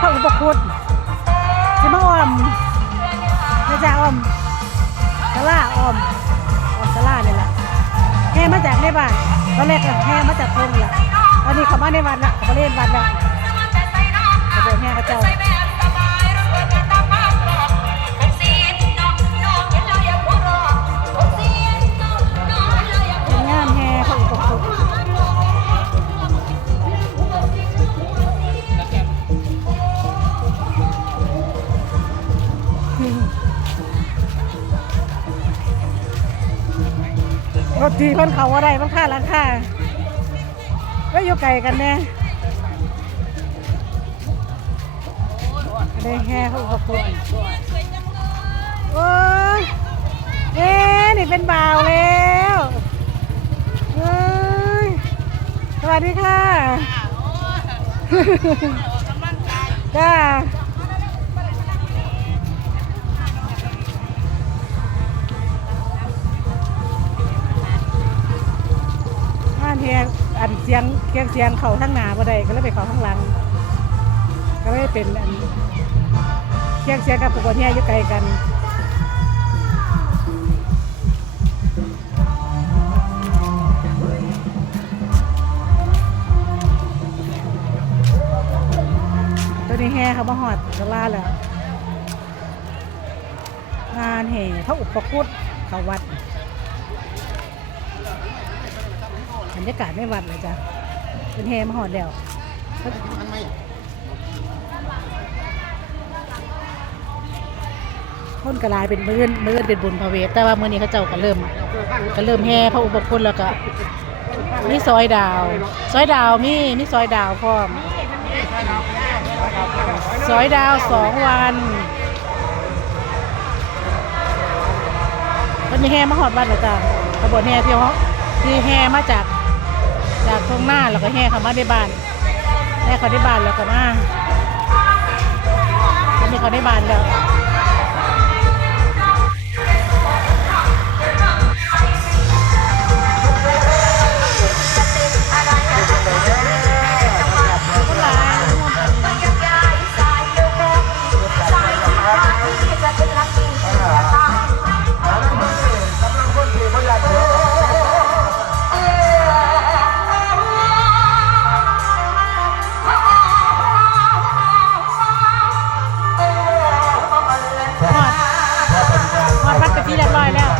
พระอุปคุตสิมาอ้อมไม่ใช่อ้อมสลาอ้อมอ้อมสลาเนี่ยแหละแห่มาจากในบ้านตอนแรกแห่มาจากโรงแหละตอนนี้เขามาในวัดละเขาเล่นวัดแล้ว รถทีคนเขาอะไรบางค่าราคาก็อยู่ไกลกันแน่ได้แห่เขาขอบคุณโอ้ยเอ๊ะนี่เป็นบ่าวแล้วเฮ้ยสวัสดีค่ะจ้า บ้อันเสียงเคียงเสียงเขาทั้งหนาบ่ได้ก็เลยไปเขาข้างหลัง ก็เลยเป็นอันเคียงเสียงกับปกติเฮียอยู่ไกลกันตัวนี้แห่เขามาหอดกะลาแล้วงานแห่พระอุปคุตเขาวัด รรยากาศไม่วัดเลยจ้ะเป็นแฮมาหอดเดียวคนกระลายเป็นมื่นมื่นเป็นบุญพระเวทแต่ว่าเมื่อนี้เขาเจ้าก็เริ่มก็เริ่มแห่พระอุปคุตแล้วก็มีซอยดาว ซอยดาวมีมีซอยดาวพร้อมซอยดาวสองวันวันนี้แห่มาหอดวัดแล้วจ้ะขบวนแห่ที่เขาที่แห่มาจาก จากตรงหน้าแล้วก็แห่เขามาในบ้านแห่เขาในบ้านแล้วก็มาแล้วนี้เขาในบ้านแล้ว ที่เรียบร้อยแล้ว